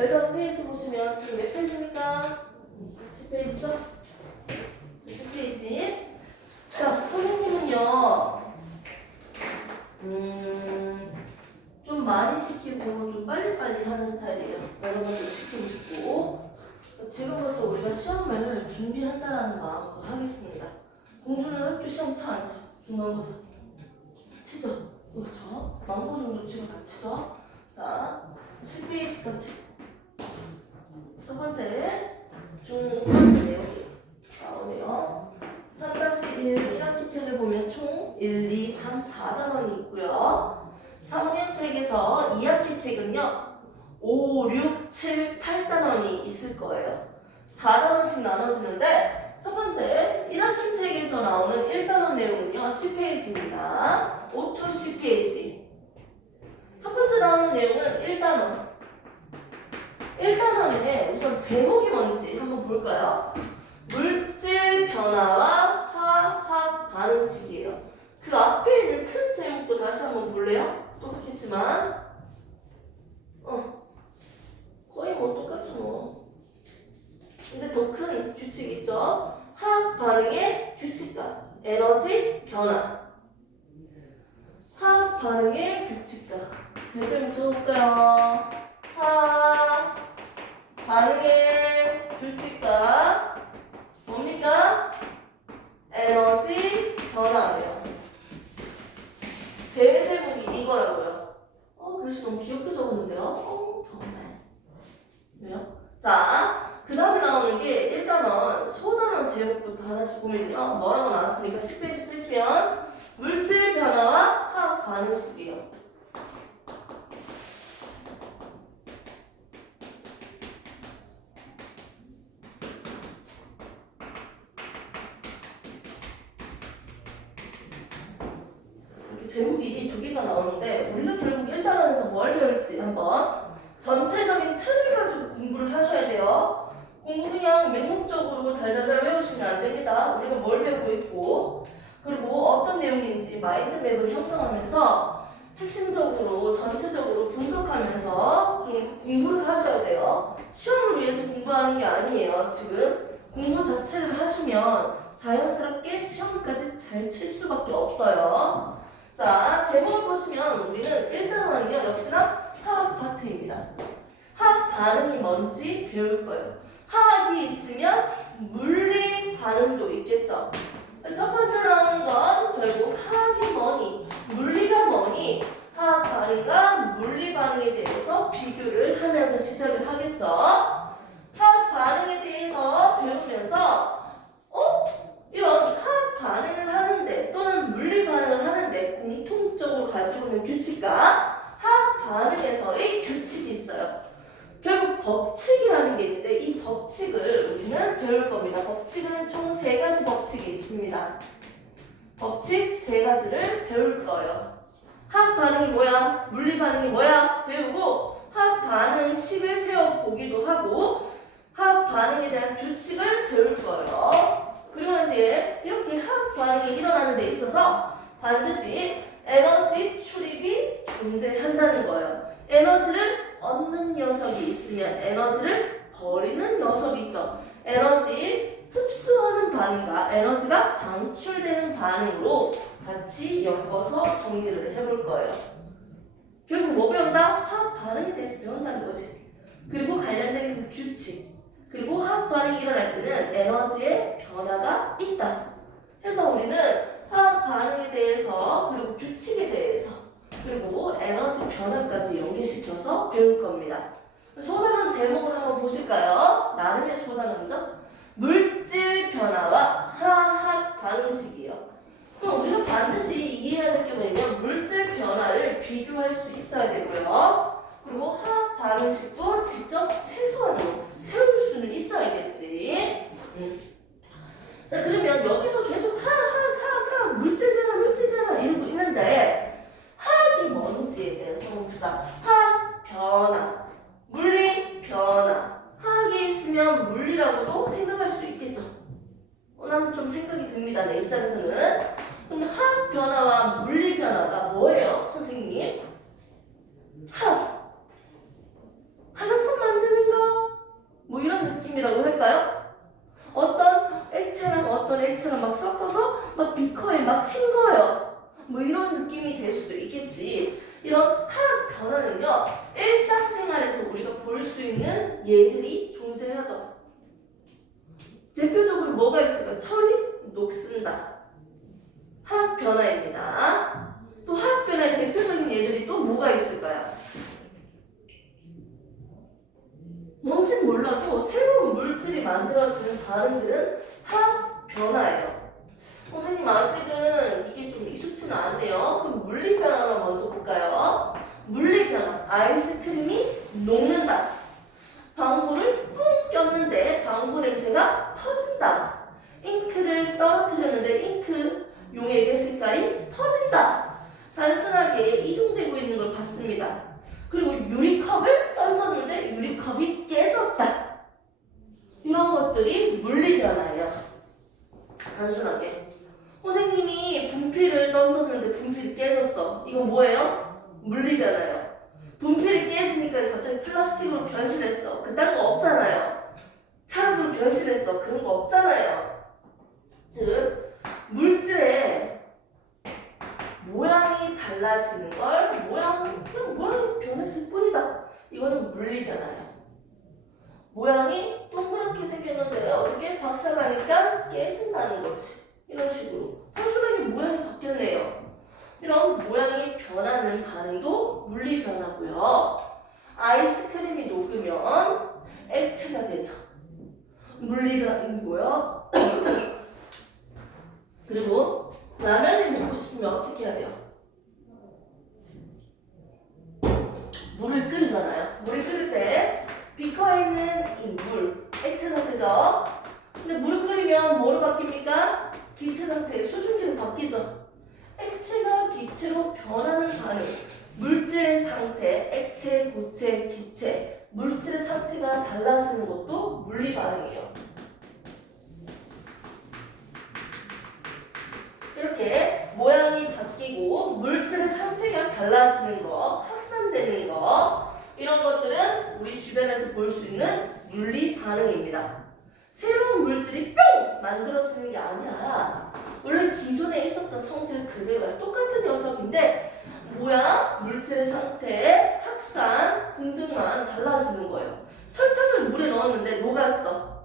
일단 페이지 보시면 지금 몇 페이지입니까? 10페이지죠? 10페이지. 자, 선생님은요, 좀 많이 시키고 좀 빨리빨리 하는 스타일이에요. 여러분들 시키고 싶고. 지금부터 우리가 시험을 준비한다는 마음으로 하겠습니다. 공주는 학교 시험 차 안 쳐? 중간고사 치죠? 그렇죠? 망고 정도 치고 다 치죠? 자, 10페이지까지. 첫 번째, 중3 내용이 나오네요. 3-1 1학기 책을 보면 총 1, 2, 3, 4단원이 있고요. 3학년 책에서 2학기 책은요. 5, 6, 7, 8단원이 있을 거예요. 4단원씩 나눠지는데 첫 번째 1학기 책에서 나오는 1단원 내용은요. 10페이지입니다. 5to 10페이지. 첫 번째 나오는 내용은 1단원. 1단원에 우선 제목이 뭔지 한번 볼까요? 물질 변화와 화학 반응식이에요. 그 앞에 있는 큰 제목도 다시 한번 볼래요? 똑같겠지만 거의 뭐 똑같죠 뭐. 근데 더 큰 규칙이 있죠. 화학 반응의 규칙과 에너지 변화. 화학 반응의 규칙과. 대제목 적어볼까요? 화학 반응의 규칙과 뭡니까? 에너지 변화예요. 대제목이 이거라고요. 글씨 너무 귀엽게 적었는데요? 정말. 왜요? 자, 그 다음에 나오는 게 일단은 소단원 제목부터 하나씩 보면요. 뭐라고 나왔습니까? 10페이지 펴시면 물질 변화와 화학 반응식이요. 이렇게 제목이 두 개가 나오는데 우리가 결국 1단원에서 뭘 배울지 한번 전체적인 틀을 가지고 공부를 하셔야 돼요. 공부 그냥 맹목적으로 달달달 외우시면 안 됩니다. 우리가 뭘 배우고 있고 그리고 어떤 내용인지 마인드맵을 형성하면서 핵심적으로 전체적으로 분석하면서 좀 공부를 하셔야 돼요. 시험을 위해서 공부하는 게 아니에요. 지금 공부 자체를 하시면 자연스럽게 시험까지 잘 칠 수밖에 없어요. 자, 제목을 보시면 우리는 1단원은요 역시나 화학 파트입니다. 화학 반응이 뭔지 배울 거예요. 화학이 있으면 물리 반응도 있겠죠. 첫 번째 나오는 건 결국 화학이 뭐니, 물리가 뭐니, 화학 반응과 물리 반응에 대해서 비교를 하면서 시작을 하겠죠. 화학 반응에 대해서 배우면서 이런 화학 반응을 하는데 또는 물리 반응을 하는데 공통적으로 가지고 있는 규칙과 화학 반응에서의 규칙이 있어요. 결국 법칙이라는 게 있는데 이 법칙을 우리는 배울 겁니다. 법칙은 총 3가지 법칙이 있습니다. 법칙 3가지를 배울 거예요. 화학 반응이 뭐야? 물리 반응이 뭐야? 배우고 화학 반응식을 세워보기도 하고 화학 반응에 대한 규칙을 배울 거예요. 그리고 난 뒤에 이렇게 화학 반응이 일어나는 데 있어서 반드시 에너지 출입이 존재한다는 거예요. 에너지를 얻는 녀석이 있으면 에너지를 버리는 녀석이 있죠. 에너지 흡수하는 반응과 에너지가 방출되는 반응으로 같이 엮어서 정리를 해볼 거예요. 결국 뭐 배운다? 화학 반응에 대해서 배운다는 거지. 그리고 관련된 그 규칙. 그리고 화학 반응이 일어날 때는 에너지의 변화가 있다. 그래서 우리는 화학 반응에 대해서 그리고 규칙에 대해서 그리고 에너지 변화까지 연계시켜서 배울 겁니다. 소단원 제목을 한번 보실까요? 나름의 소단원이죠? 물질 변화와 화학 반응식이요. 그럼 우리가 반드시 이해해야 될 게 뭐냐면 물질 변화를 비교할 수 있어야 되고요. 그리고 화학 반응식도 직접 최소한으로 세울 수는 있어야겠지. 자, 그러면 여기서 계속 화학, 물질 변화 이러고 있는데 화학이 뭔지에 대해서 봅시다. 화학 변화, 물리 변화. 화학이 있으면 물리라고도 생각할 수 있겠죠. 나는 좀 생각이 듭니다. 내 입장에서는. 그럼 화학 변화와 물리 변화가 뭐예요, 선생님? 화장품 만드는 보면요. 일상생활에서 우리가 볼 수 있는 예들이 존재하죠. 대표적으로 뭐가 있을까요? 철이 녹슨다. 화학 변화입니다. 또 화학 변화의 대표적인 예들이 또 뭐가 있을까요? 뭔진 몰라도 새로운 물질이 만들어지는 반응들은 화학 변화예요. 선생님 아직은 이게 좀 익숙치는 않네요. 그럼 물리 변화로 먼저 볼까요? 물리 변화. 아이스크림이 녹는다. 방구를 뿡 꼈는데 방구 냄새가 퍼진다. 잉크를 떨어뜨렸는데 잉크 용액의 색깔이 퍼진다. 단순하게 이동되고 있는 걸 봤습니다. 그리고 유리컵을 던졌는데 유리컵이 깨졌다. 이런 것들이 물리 변화예요. 단순하게. 선생님이 분필을 던졌는데 분필이 깨졌어. 이건 뭐예요? 물리 변화예요. 분필이 깨지니까 갑자기 플라스틱으로 변신했어. 그딴 거 없잖아요. 차량으로 변신했어. 그런 거 없잖아요. 즉, 물질의 모양이 달라지는 걸 그냥 모양이 변했을 뿐이다. 이거는 물리 변화예요. 모양이 동그랗게 생겼는데 어떻게 박살나니까 깨진다는 거지. 이런 식으로 단순하게 모양이 바뀌었네요. 이런 모양이 변하는 반응도 물리 변화고요. 아이스크림이 녹으면 액체가 되죠. 물리 반응이고요. 그리고 라면을 먹고 싶으면 어떻게 해야 돼요? 물을 끓이잖아요. 물을 끓일 때 비커에 있는 이 물, 액체 상태죠. 근데 물을 끓이면 뭐로 바뀝니까? 기체 상태, 수증기로 바뀌죠. 액체가 기체로 변하는 반응. 물질의 상태, 액체, 고체, 기체. 물질의 상태가 달라지는 것도 물리 반응이에요. 이렇게 모양이 바뀌고 물질의 상태가 달라지는 거, 확산되는 거, 이런 것들은 우리 주변에서 볼 수 있는 물리 반응입니다. 새로운 물질이 뿅! 만들어지는 게 아니라 원래 기존에 있었던 성질 그대로야. 똑같은 녀석인데 모양, 물질의 상태, 확산 등등만 달라지는 거예요. 설탕을 물에 넣었는데 녹았어.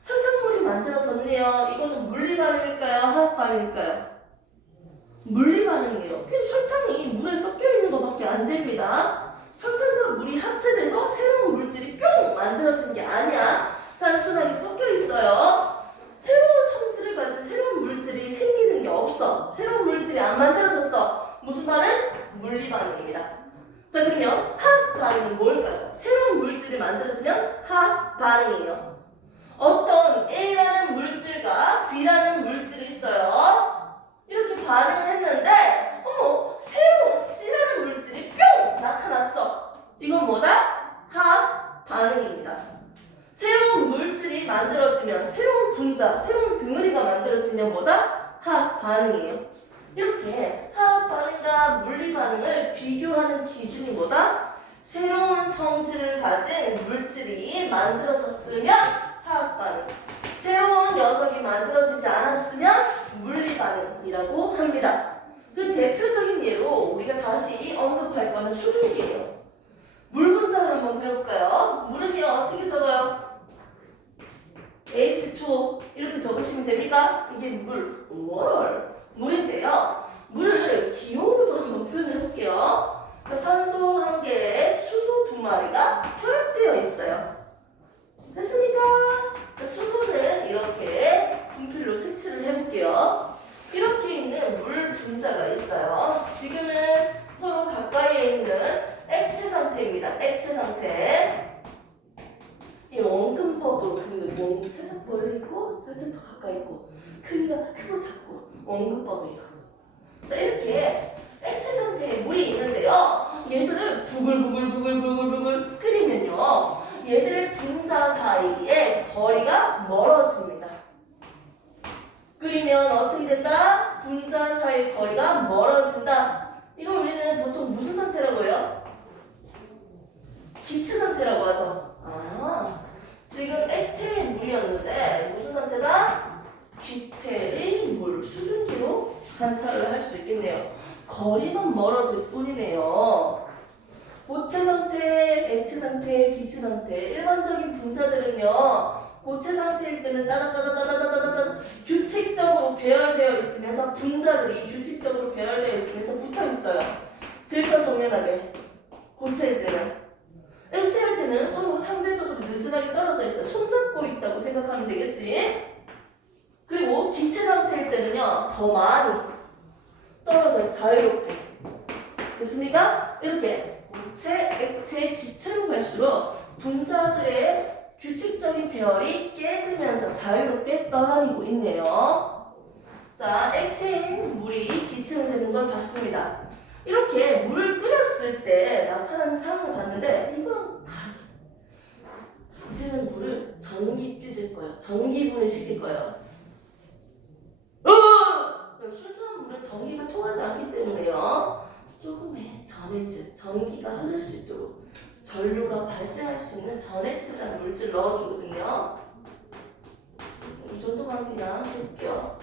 설탕물이 만들어졌네요. 이거는 물리 반응일까요? 화학 반응일까요? 물리 반응이에요. 그냥 설탕이 물에 섞여 있는 것밖에 안 됩니다. 설탕과 물이 합체돼서 새로운 물질이 뿅! 만들어진 게 아니야. 단순하게 섞여 있어요. 새로운 성질을 가진 새로운 물질이 생기는 게 없어. 새로운 물질이 안 만들어졌어. 무슨 반응? 물리 반응입니다. 자, 그러면 화학 반응은 뭘까요? 새로운 물질이 만들어지면 화학 반응이에요. 어떤 A라는 물질과 B라는 물질이 있어요. 이렇게 반응을 했는데 어머, 새로운 C라는 물질이 뿅! 나타났어. 이건 뭐다? 화학 반응입니다. 새로운 물질이 만들어지면, 새로운 분자, 새로운 덩어리가 만들어지면 뭐다? 화학 반응이에요. 이렇게 화학 반응과 물리 반응을 비교하는 기준이 뭐다? 새로운 성질을 가진 물질이 만들어졌으면 화학 반응, 새로운 녀석이 만들어지지 않았으면 물리 반응이라고 합니다. 그 대표적인 예로 우리가 다시 언급할 거는 수증기예요. 물 분자를 한번 그려볼까요? 물은요 어떻게 적어요? H2O 이렇게 적으시면 됩니까? 이게 물인데요. 물을 기호로도 한번 표현해 볼게요. 산소 1개에 수소 2마리가 결합되어 있어요. 됐습니까? 수소는 이렇게 분필로 색칠을 해볼게요. 이렇게 있는 물 분자가 있어요. 지금은 서로 가까이에 있는 액체 상태입니다. 액체 상태. 이 원근법으로 그리는 살짝 멀리 있고 살짝 더 가까이 있고 크기가 크고 작고 원근법이에요. 자, 이렇게 액체 상태에 물이 있는데요. 얘들을 부글부글 끓이면요. 얘들의 분자 사이에 거리가 멀어집니다. 끓이면 어떻게 된다? 분자 사이 거리가 멀어진다. 이걸 우리는 보통 무슨 상태라고 해요? 기체 상태라고 하죠. 지금 액체의 물이었는데 무슨 상태다? 기체의 물, 수증기로 관찰을 할 수 있겠네요. 거리만 멀어질 뿐이네요. 고체 상태, 액체 상태, 기체 상태. 일반적인 분자들은요. 고체 상태일 때는 따다따다따다따다따다 규칙적으로 배열되어 있으면서 분자들이 규칙적으로 배열되어 있으면서 붙어 있어요. 질서정연하게. 고체일 때는. 액체일 때는 서로 상대적으로 느슨하게 떨어져 있어요. 손잡고 있다고 생각하면 되겠지. 그리고 기체 상태일 때는요. 더 많이 떨어져 있어요. 자유롭게. 됐습니까? 이렇게 고체, 액체, 기체로 갈수록 분자들의 규칙적인 배열이 깨지면서 자유롭게 떠다니고 있네요. 자, 액체인 물이 기체로 되는 걸 봤습니다. 이렇게 물을 끓였을 때 나타나는 상황을 봤는데 이거랑 다르게 이제는 물을 전기 찢을 거예요. 전기분해 시킬 거예요. 순수한 물은 전기가 통하지 않기 때문에요. 조금의 전해질, 전기가 흐를 수 있도록 전류가 발생할 수 있는 전해질이라는 물질을 넣어주거든요. 이 정도만 그냥 해볼게요.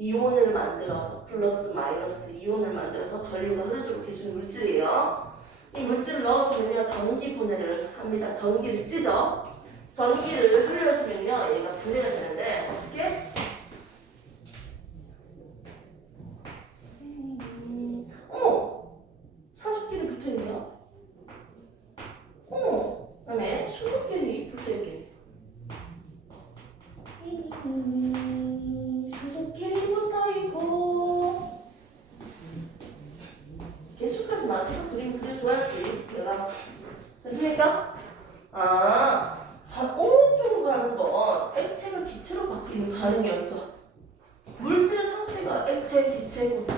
이온을 만들어서 플러스 마이너스 이온을 만들어서 전류가 흐르도록 해주는 물질이에요. 이 물질을 넣어주면요 전기 분해를 합니다. 전기를 찢어. 전기를 흘려주면요 얘가 분해가 되는데 어떻게? 산소끼리 붙어있네요. 그다음에 수소끼리 붙어있게. 수소끼리 붙어있고. 계속하지 마시고 그림 그려줘야지. 내가 됐습니까? 오른쪽으로 가는 건 액체가 기체로 바뀌는 반응이었죠. 물질 상태가 액체, 기체, 고체.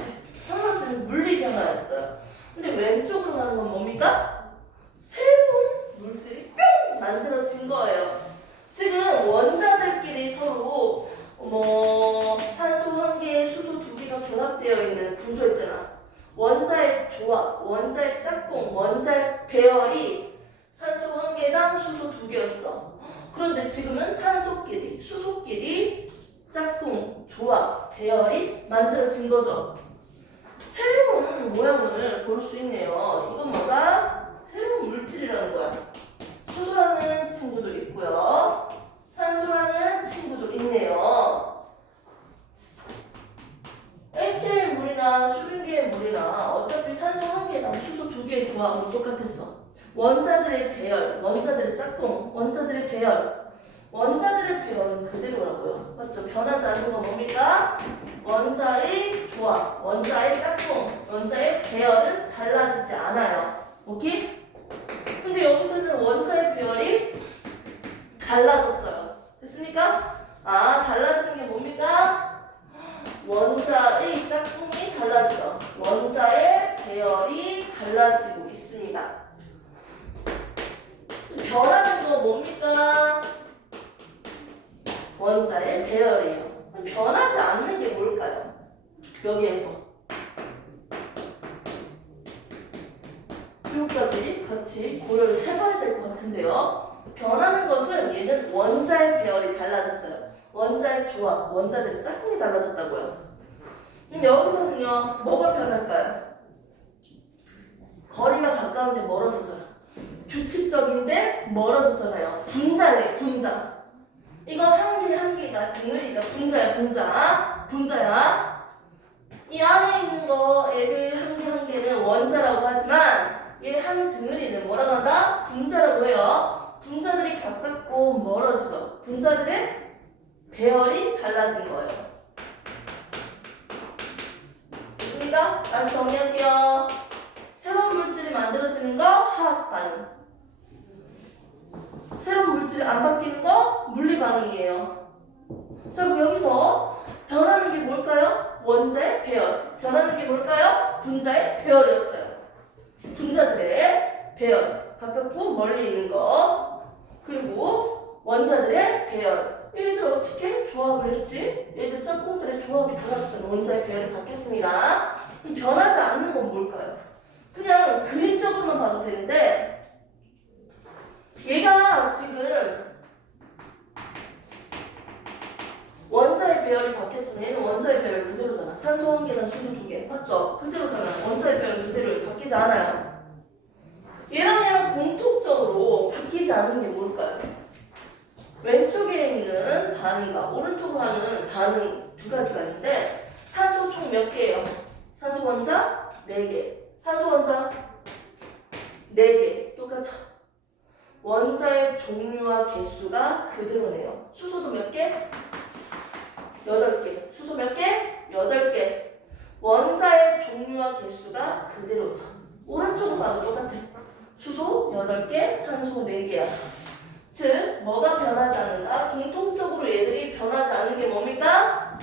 하나씩 물리 변화였어요. 근데 왼쪽으로 가는 건 뭡니까? 새로운 물질이 뿅! 만들어진 거예요. 지금 원자들끼리 서로 산소 1개, 수소 2개가 결합되어 있는 구조 있잖아. 원자의 조합, 원자의 짝꿍, 원자의 배열이 산소 1개당 수소 2개였어. 그런데 지금은 산소끼리, 수소끼리 짝꿍, 조합, 배열이 만들어진 거죠. 새로운 모양을 볼 수 있네요. 이건 뭐다? 새로운 물질이라는 거야. 수소라는 친구도 있고요. 산소라는 친구도 있네요. 액체의 물이나 수증기의 물이나 어차피 산소 1개랑 수소 2개의 조합은 똑같았어. 원자들의 배열, 원자들의 짝꿍, 원자들의 배열. 원자들의 배열은 그대로라고요. 맞죠? 변하지 않는 건 뭡니까? 원자의 조합, 원자의 짝꿍, 원자의 배열은 달라지지 않아요. 오케이? 근데 여기서는 원자의 배열이 달라졌어요. 됐습니까? 달라지는 게 뭡니까? 원자의 짝꿍이 달라지죠. 원자의 배열이 달라지고 있습니다. 변하는 거 뭡니까? 원자의 배열이에요. 변하지 않는 게 뭘까요? 여기에서 이것까지 같이 고려를 해봐야 될 것 같은데요. 변하는 것은 얘는 원자의 배열이 달라졌어요. 원자의 조합, 원자들의 짝꿍이 달라졌다고요. 그럼 여기서는요, 뭐가 변할까요? 거리가 가까운데 멀어지잖아. 규칙적인데 멀어지잖아요. 분자래, 분자. 이건 한 개 한 개가 드늘이가 분자야, 분자야. 이 안에 있는 거 애들 한 개 한 개는 원자라고 하지만 얘 한 드늘이는 뭐라고 한다? 분자라고 해요. 분자들이 가깝고 멀어지죠. 분자들의 배열이 달라진 거예요. 됐습니까? 다시 정리할게요. 새로운 물질이 만들어지는 거 화학 반응. 새로운 물질이 안 바뀌는 거 물리 반응이에요. 자, 그럼 여기서 변하는 게 뭘까요? 원자의 배열. 변하는 게 뭘까요? 분자의 배열이었어요. 분자들의 배열. 가깝고 멀리 있는 거. 그리고 원자들의 배열. 얘들 어떻게 조합을 했지? 얘들 짝꿍들의 조합이 달라졌잖아. 원자의 배열이 바뀌었습니다. 변하지 않는 건 뭘까요? 그냥 그림적으로만 봐도 되는데 얘가 지금 원자의 배열이 바뀌었지만 얘는 원자의 배열 그대로잖아. 산소 1개랑 수소 2개. 맞죠? 그대로잖아. 원자의 배열 바뀌지 않아요. 얘랑 얘랑 공통적으로 바뀌지 않는 게 뭘까요? 왼쪽에 있는 반응과 오른쪽으로 하는 반응 두 가지가 있는데 산소 총 몇 개예요? 산소 원자 4개. 산소 원자 4개. 똑같죠? 원자의 종류와 개수가 그대로네요. 수소도 몇 개? 8개. 수소 몇 개? 8개. 원자의 종류와 개수가 그대로죠. 오른쪽으로 봐도 똑같아. 수소 8개, 산소 4개야. 즉, 뭐가 변하지 않는다? 공통적으로 얘들이 변하지 않는 게 뭡니까?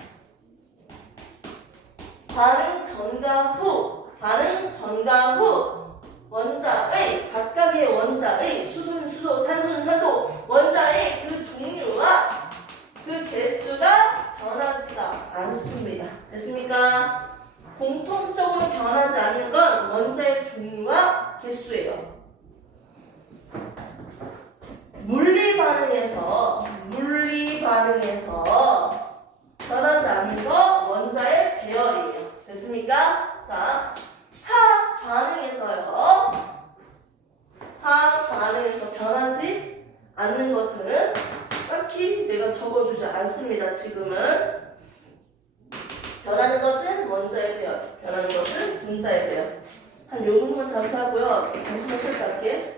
반응 전과 후. 반응 전과 후. 원자의, 각각의 원자의, 수소는 수소, 산소는 산소, 원자의 그 종류와 그 개수가 변하지가 않습니다. 됐습니까? 공통적으로 변하지 않는 건 원자의 종류와 개수예요. 물리 반응에서 변하지 않는 거 원자의 배열이에요. 됐습니까? 자, 화학 반응에서 변하지 않는 것은 딱히 내가 적어주지 않습니다. 지금은 변하는 것은 원자의 배열, 변하는 것은 분자의 배열. 한 요 정도만 잠수하고요. 잠시만 쉴까 할게.